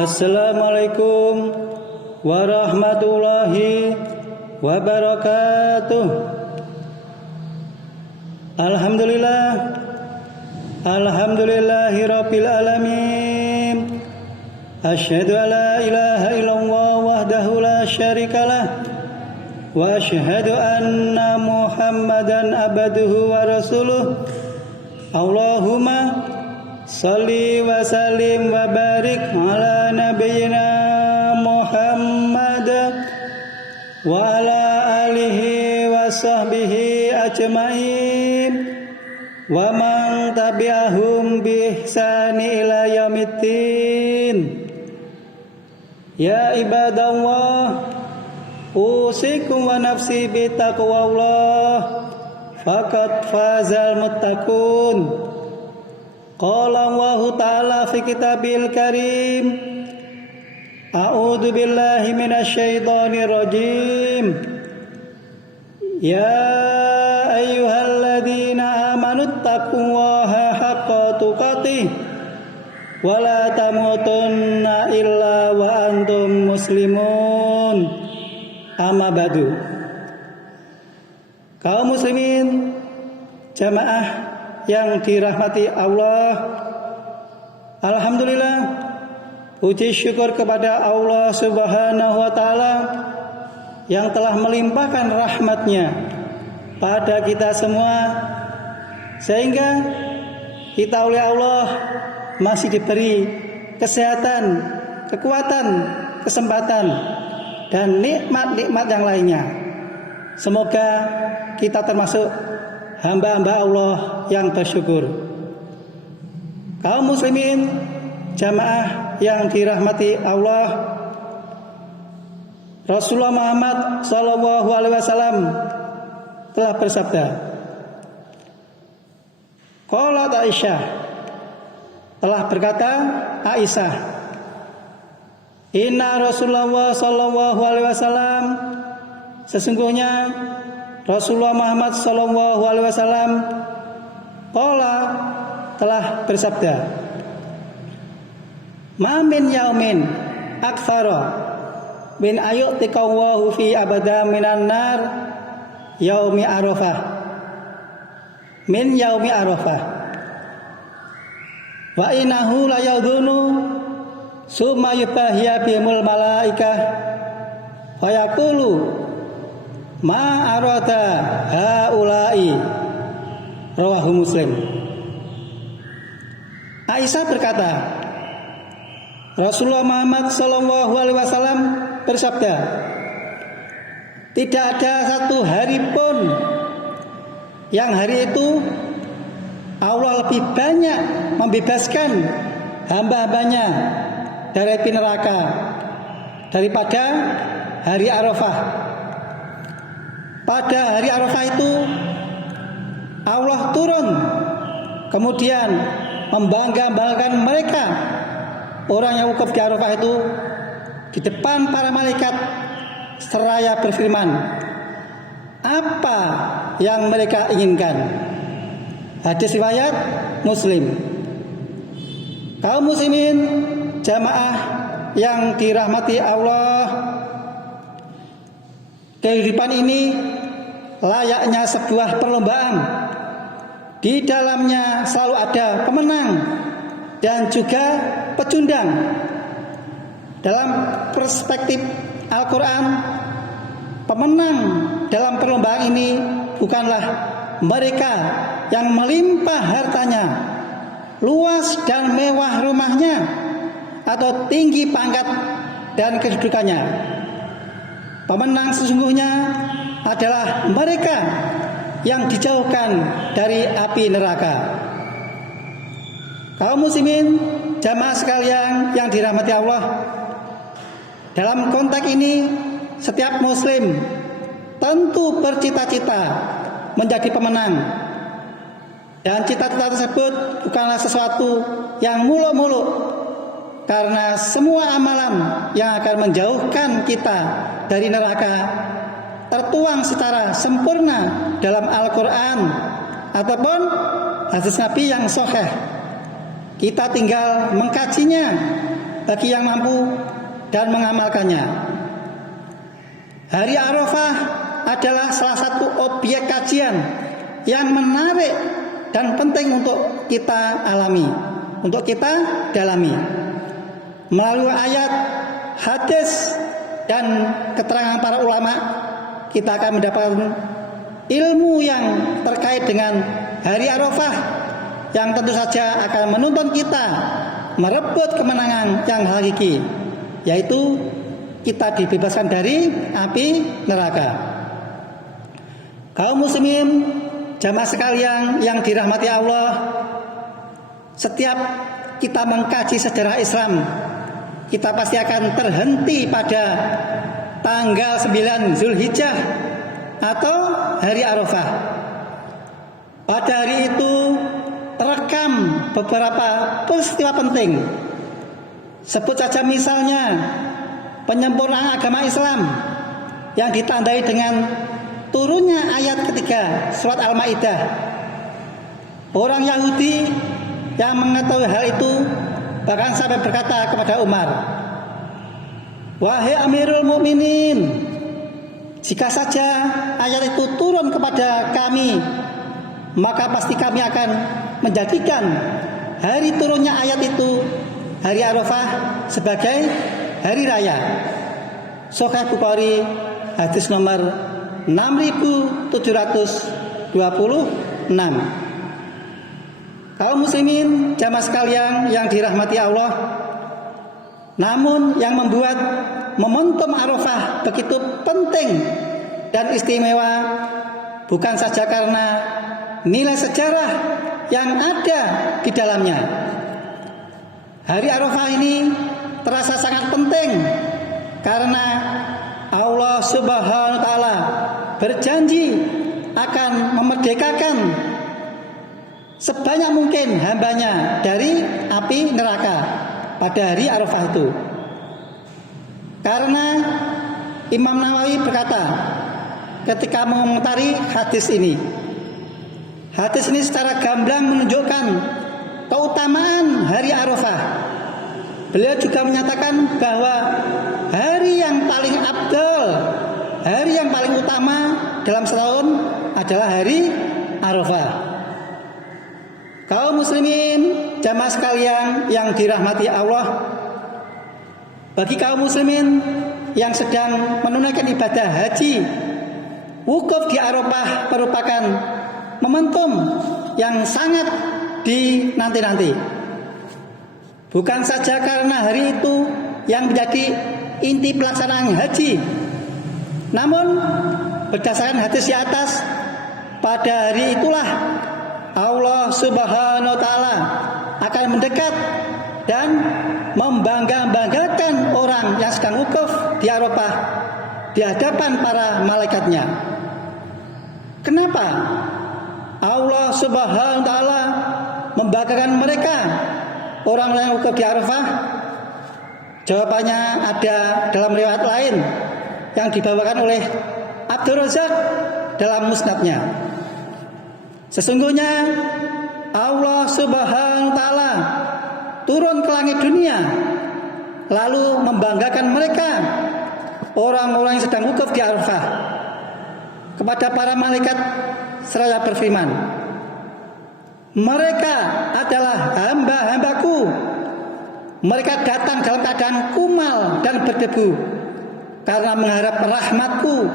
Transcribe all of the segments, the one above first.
Assalamualaikum warahmatullahi wabarakatuh. Alhamdulillahi rabbil alamin. Asyhadu an la ilaha illallah wahdahu la syarikalah wa asyhadu anna Muhammadan abduhu wa rasuluh. Allahumma shalli wa sallim wa barik ala nabiyyina Muhammad wa ala alihi wa sahbihi ajmain wa man tabi'ahum bi ihsani ila yaumiddin. Ya ibadallah, usikum wa nafsi bi taqwallah, faqad fazal muttaqun. Qala Allahu ta'ala fi kitabil karim, a'udzu billahi minasy syaithanir rajim. Ya ayyuhalladzina amanu taqullaha haqqa tuqatih wa la tamutunna illa wa antum muslimun. Amma ba'du. Kaum muslimin, jamaah yang dirahmati Allah, alhamdulillah, puji syukur kepada Allah Subhanahu wa taala yang telah melimpahkan rahmat-Nya pada kita semua, sehingga kita oleh Allah masih diberi kesehatan, kekuatan, kesempatan, dan nikmat-nikmat yang lainnya. Semoga kita termasuk hamba-hamba Allah yang bersyukur. Kaum muslimin, jamaah yang dirahmati Allah, Rasulullah Muhammad SAW telah bersabda, qalat Aisyah, telah berkata Aisyah, inna Rasulullah SAW, sesungguhnya Rasulullah Muhammad SAW qala, telah bersabda, ma min yaumin aktsara min ayyutiqallahu fi abada minan nar yaumi arafah min yaumi arafah wa innahu la yadhunu summa yubahiya bimul malaikah wa yaqulu ma arada haula'i, rawahu Muslim. Aisyah berkata, Rasulullah Muhammad SAW bersabda, tidak ada satu hari pun yang hari itu Allah lebih banyak membebaskan hamba-hambanya dari api neraka daripada hari Arafah. Pada hari Arafah itu Allah turun, kemudian membangga-banggakan mereka, orang yang wukuf di Arafah itu, di depan para malaikat, seraya berfirman, apa yang mereka inginkan. Hadis riwayat Muslim. Kaum muslimin, jamaah yang dirahmati Allah, kehidupan ini layaknya sebuah perlombaan. Di dalamnya selalu ada pemenang dan juga pecundang. Dalam perspektif Al-Quran, pemenang dalam perlombaan ini bukanlah mereka yang melimpah hartanya, luas dan mewah rumahnya, atau tinggi pangkat dan kedudukannya. Pemenang sesungguhnya adalah mereka yang dijauhkan dari api neraka. Kaum muslimin, jamaah sekalian yang dirahmati Allah, dalam konteks ini setiap muslim tentu bercita-cita menjadi pemenang. Dan cita-cita tersebut bukanlah sesuatu yang muluk-muluk, karena semua amalan yang akan menjauhkan kita dari neraka tertuang secara sempurna dalam Al-Quran ataupun hadis Nabi yang sahih. Kita tinggal mengkajinya, bagi yang mampu dan mengamalkannya. Hari Arafah adalah salah satu objek kajian yang menarik dan penting untuk kita alami, untuk kita dalami. Melalui ayat, hadis, dan keterangan para ulama, kita akan mendapatkan ilmu yang terkait dengan hari Arafah yang tentu saja akan menuntun kita merebut kemenangan yang hakiki, yaitu kita dibebaskan dari api neraka. Kaum muslimin, jamaah sekalian yang dirahmati Allah, setiap kita mengkaji sejarah Islam, kita pasti akan terhenti pada tanggal 9 Zulhijjah atau hari Arafah. Pada hari itu terekam beberapa peristiwa penting. Sebut saja misalnya penyempurnaan agama Islam yang ditandai dengan turunnya ayat ketiga surat Al-Maidah. Orang Yahudi yang mengetahui hal itu bahkan sampai berkata kepada Umar, "Wahai Amirul Mukminin, jika saja ayat itu turun kepada kami, maka pasti kami akan menjadikan hari turunnya ayat itu, hari Arafah, sebagai hari raya." Sahih Bukhari hadis nomor 6726. Kaum muslimin, jamaah sekalian yang dirahmati Allah, namun yang membuat momentum Arafah begitu penting dan istimewa bukan saja karena nilai sejarah yang ada di dalamnya. Hari Arafah ini terasa sangat penting karena Allah Subhanahu wa taala berjanji akan memerdekakan sebanyak mungkin hambanya dari api neraka pada hari Arafah itu. Karena Imam Nawawi berkata ketika mengomentari hadis ini secara gamblang menunjukkan keutamaan hari Arafah. Beliau juga menyatakan bahwa hari yang paling afdal, hari yang paling utama dalam setahun adalah hari Arafah. Kaum muslimin, jamaah sekalian yang dirahmati Allah, bagi kaum muslimin yang sedang menunaikan ibadah haji, wukuf di Arafah merupakan momentum yang sangat dinanti-nanti. Bukan saja karena hari itu yang menjadi inti pelaksanaan haji, namun berdasarkan hadis di atas, pada hari itulah Allah Subhanahu wa taala akan mendekat dan membangga-banggakan orang yang sedang wukuf di Arafah di hadapan para malaikatnya. Kenapa Allah Subhanahu wa taala membanggakan mereka, orang yang wukuf di Arafah? Jawabannya ada dalam riwayat lain yang dibawakan oleh Abdul Razak dalam musnadnya. Sesungguhnya Allah Subhanahu wa taala turun ke langit dunia lalu membanggakan mereka, orang-orang yang sedang wukuf di Arafah, kepada para malaikat seraya berfirman, "Mereka adalah hamba-hambaku. Mereka datang dalam keadaan kumal dan berdebu karena mengharap rahmatku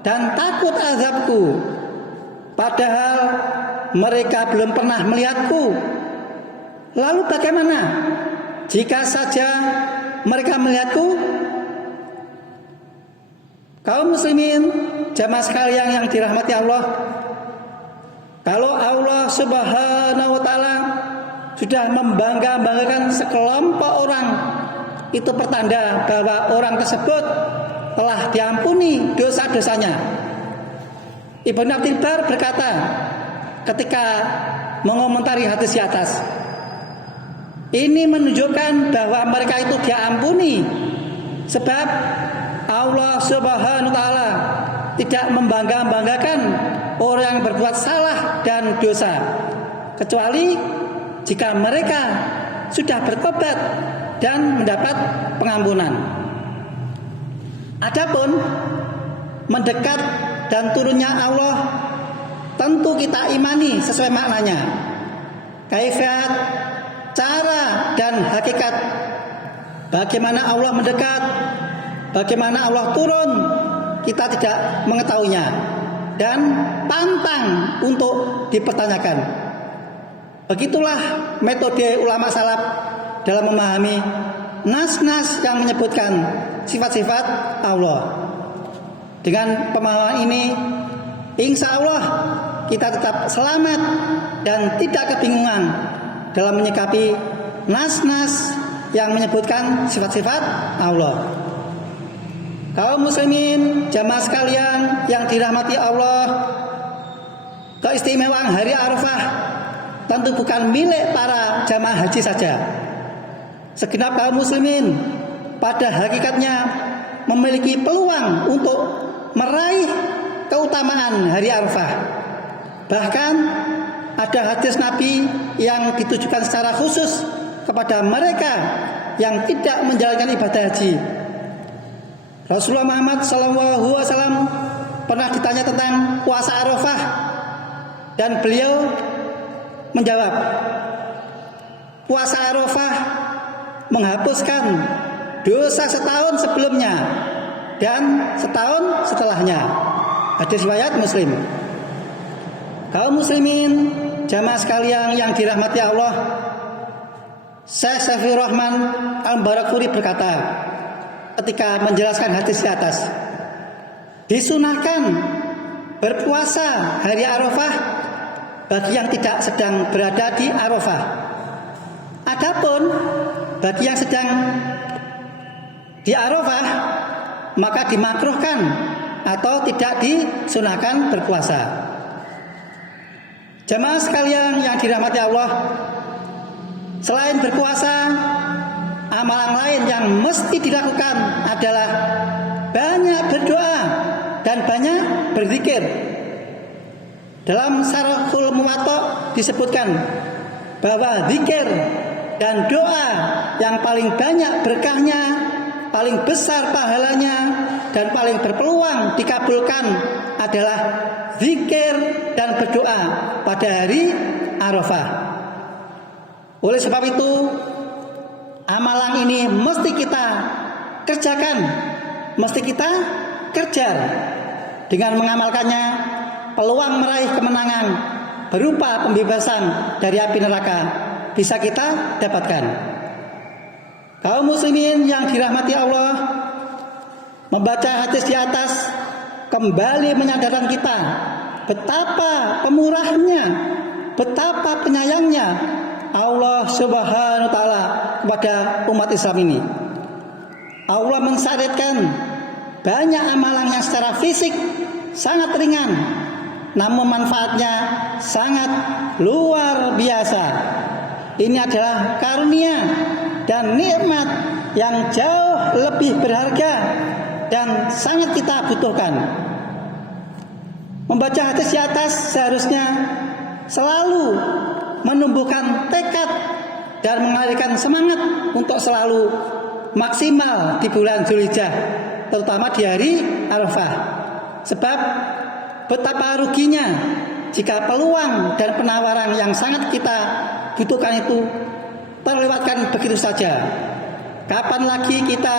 dan takut azabku. Padahal mereka belum pernah melihatku. Lalu bagaimana jika saja mereka melihatku?" Kaum muslimin, jamaah sekalian yang dirahmati Allah, kalau Allah Subhanahu wa taala sudah membangga-banggakan sekelompok orang, itu pertanda bahwa orang tersebut telah diampuni dosa-dosanya. Ibnu Abdul Bar berkata ketika mengomentari hadis di atas, ini menunjukkan bahwa mereka itu diampuni sebab Allah Subhanahu wa taala tidak membangga-banggakan orang yang berbuat salah dan dosa, kecuali jika mereka sudah bertobat dan mendapat pengampunan. Adapun mendekat dan turunnya Allah tentu kita imani sesuai maknanya. Kaifiat, cara dan hakikat bagaimana Allah mendekat, bagaimana Allah turun, kita tidak mengetahuinya dan pantang untuk dipertanyakan. Begitulah metode ulama salaf dalam memahami nas-nas yang menyebutkan sifat-sifat Allah. Dengan pemahaman ini, insya Allah kita tetap selamat dan tidak kebingungan dalam menyikapi nas-nas yang menyebutkan sifat-sifat Allah. Kaum muslimin, jamaah sekalian yang dirahmati Allah, keistimewaan hari Arafah tentu bukan milik para jamaah haji saja. Segenap kaum muslimin pada hakikatnya memiliki peluang untuk meraih keutamaan hari Arafah. Bahkan ada hadis Nabi yang ditujukan secara khusus kepada mereka yang tidak menjalankan ibadah haji. Rasulullah Muhammad SAW pernah ditanya tentang puasa Arafah dan beliau menjawab, puasa Arafah menghapuskan dosa setahun sebelumnya dan setahun setelahnya. Hadis riwayat Muslim. Kaum muslimin, jamaah sekalian yang dirahmati Allah, Syekh Saifur Rahman Al-Barakfuri berkata ketika menjelaskan hadis di atas, disunahkan berpuasa hari Arafah bagi yang tidak sedang berada di Arafah. Adapun bagi yang sedang di Arafah, maka dimakruhkan atau tidak disunahkan berpuasa. Jamaah sekalian yang dirahmati Allah, selain berpuasa, amalan lain yang mesti dilakukan adalah banyak berdoa dan banyak berzikir. Dalam Syarhul Muwatta disebutkan bahwa zikir dan doa yang paling banyak berkahnya, paling besar pahalanya, dan paling berpeluang dikabulkan adalah zikir dan berdoa pada hari Arafah. Oleh sebab itu, amalan ini mesti kita kerjakan, mesti kita kejar. Dengan mengamalkannya, peluang meraih kemenangan berupa pembebasan dari api neraka bisa kita dapatkan. Kaum muslimin yang dirahmati Allah, membaca hadis di atas kembali menyadarkan kita betapa pemurahnya, betapa penyayangnya Allah Subhanahu wa taala kepada umat Islam ini. Allah mensyariatkan banyak amalan yang secara fisik sangat ringan, namun manfaatnya sangat luar biasa. Ini adalah karunia dan nikmat yang jauh lebih berharga dan sangat kita butuhkan. Membaca hadis di atas seharusnya selalu menumbuhkan tekad dan mengalirkan semangat untuk selalu maksimal di bulan Dzulhijjah, terutama di hari Arafah. Sebab betapa ruginya jika peluang dan penawaran yang sangat kita butuhkan itu terlewatkan begitu saja. Kapan lagi kita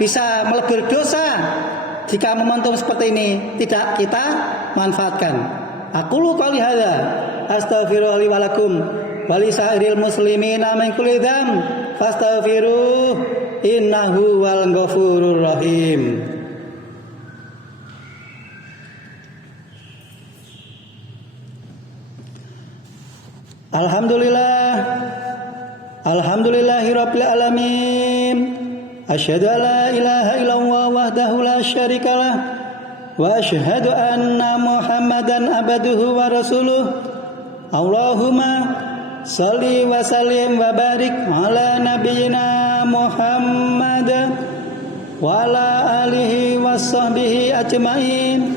bisa melebur dosa jika momentum seperti ini tidak kita manfaatkan? Aqulu qouli hadza astaghfirullah li wa lakum wa li sairil muslimina min kulli dzamb fastaghfiruh innahu wal ghafurur rahim. Alhamdulillahi rabbil alamin. Asyhadu an la ilaha illallah wahdahu la syarikalah wa asyhadu anna Muhammadan abduhu wa rasuluh. Allahumma shalli wa sallim wa barik ala nabiyyina Muhammad wa ala alihi wa sahbihi ajmain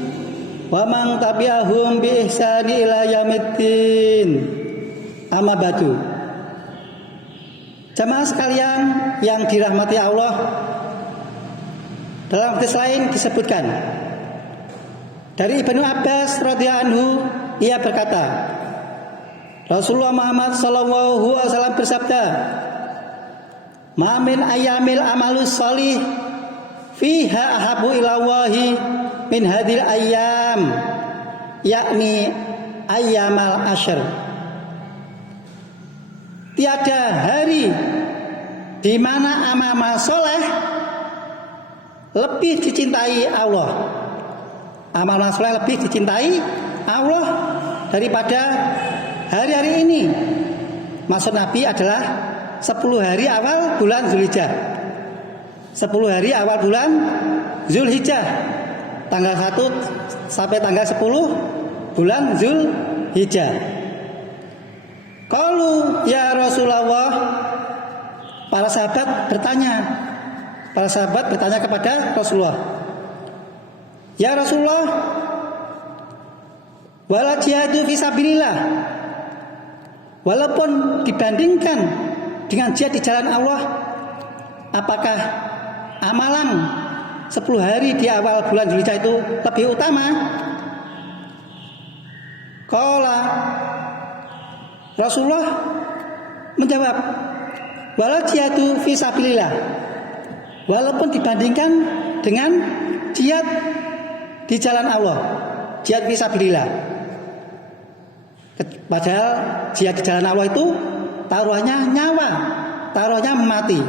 wa man tabi'ahum bi ihsani ila yaumiddin. Amma ba'du. Jamaah sekalian yang dirahmati Allah, dalam hadis lain disebutkan dari Ibnu Abbas radhiyallahu anhu, ia berkata, Rasulullah Muhammad sallallahu alaihi wasallam bersabda, "Ma min ayyamil amalus sholih fiha ahabu ilallahi min hadhil ayyam, yakni ayyamal ashr." Tiada hari di mana amal soleh lebih dicintai Allah. Amal soleh lebih dicintai Allah daripada hari-hari ini. Maksud Nabi adalah 10 hari awal bulan Zulhijjah. 10 hari awal bulan Zulhijjah, tanggal 1 sampai tanggal 10 bulan Zulhijjah. Qalu ya Rasulullah, para sahabat bertanya kepada Rasulullah, "Ya Rasulullah, wala jihadu fisabilillah." Walaupun dibandingkan dengan jihad di jalan Allah, apakah amalan 10 hari di awal bulan Zulhijjah itu lebih utama? Qala, Rasulullah menjawab, wala jihadu fisabilillah. Walaupun dibandingkan dengan jihad di jalan Allah, jihad fisabilillah. Padahal jihad di jalan Allah itu taruhannya nyawa, taruhannya mati.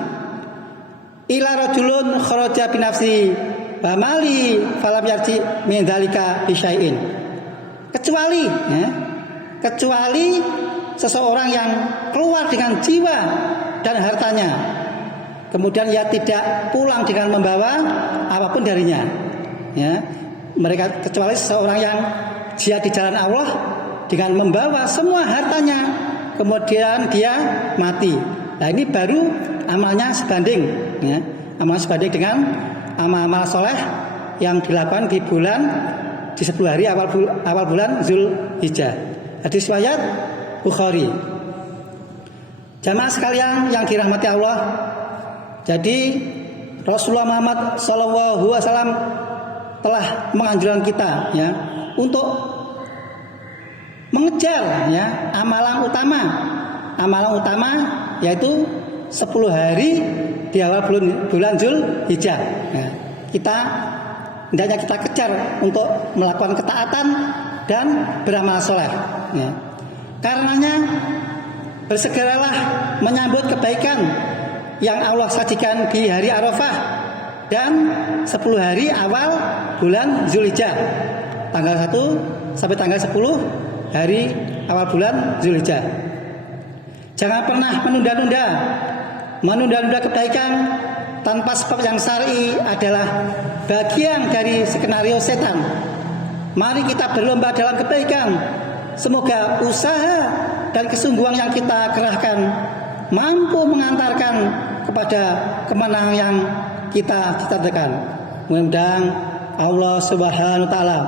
Ila rajulun kharaja binafsi wa mali falam yarji min dzalika bisyai'in. Kecuali seseorang yang keluar dengan jiwa dan hartanya, kemudian ia tidak pulang dengan membawa apapun darinya. Mereka kecuali seseorang yang jihad di jalan Allah dengan membawa semua hartanya, kemudian dia mati. Nah, ini baru amalnya sebanding, amal sebanding dengan amal-amal soleh yang dilakukan di 10 hari awal bulan Zulhijjah. Hadis riwayat Bukhari. Jamaah sekalian yang dirahmati Allah, jadi Rasulullah Muhammad SAW telah menganjurkan kita untuk mengejar amalan utama yaitu 10 hari di awal bulan Zulhijjah. Kita hendaknya kita kejar untuk melakukan ketaatan dan beramal soleh. Karenanya bersegeralah menyambut kebaikan yang Allah sajikan di hari Arafah dan 10 hari awal bulan Zulhijjah, tanggal 1 sampai tanggal 10 hari awal bulan Zulhijjah. Jangan pernah menunda-nunda kebaikan tanpa sebab yang syar'i adalah bagian dari skenario setan. Mari kita berlomba dalam kebaikan. Semoga usaha dan kesungguhan yang kita kerahkan mampu mengantarkan kepada kemenangan yang kita cita-citakan. Mudah-mudahan Allah Subhanahu wa taala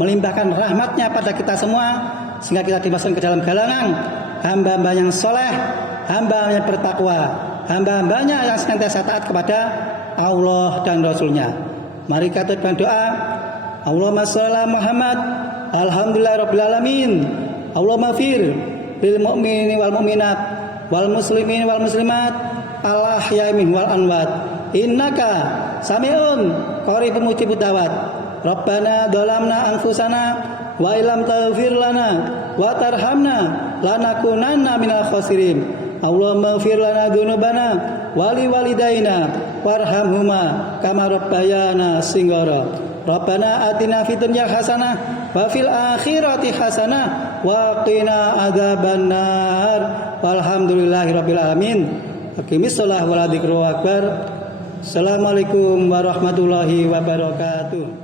melimpahkan rahmatnya pada kita semua sehingga kita dimasukkan ke dalam galangan hamba-hamba yang soleh, hamba yang bertakwa, hamba-hambanya yang senantiasa taat kepada Allah dan Rasulnya. Mari kita berdoa. Allahumma sholli ala Muhammad. Alhamdulillahirabbil alamin. Allahumma fir lil mu'minin wal mu'minat wal muslimin wal muslimat al ahya'i minhum wal amwat. Innaka sami'un qaribun mujibud da'wat. Rabbana dhalamna anfusana wa illam taghfir lana wa tarhamna lanakunanna minal khasirin. Allahumma ighfir lana dzunubana wa li walidaina warhamhuma kama rabbayana shighara. Rabbana atina fid dunya hasanah wa fil akhirati hasanah wa qina adzabannar. Walhamdulillahirabbil alamin. Aqimis shalah wa la dzikru akbar. Assalamualaikum warahmatullahi wabarakatuh.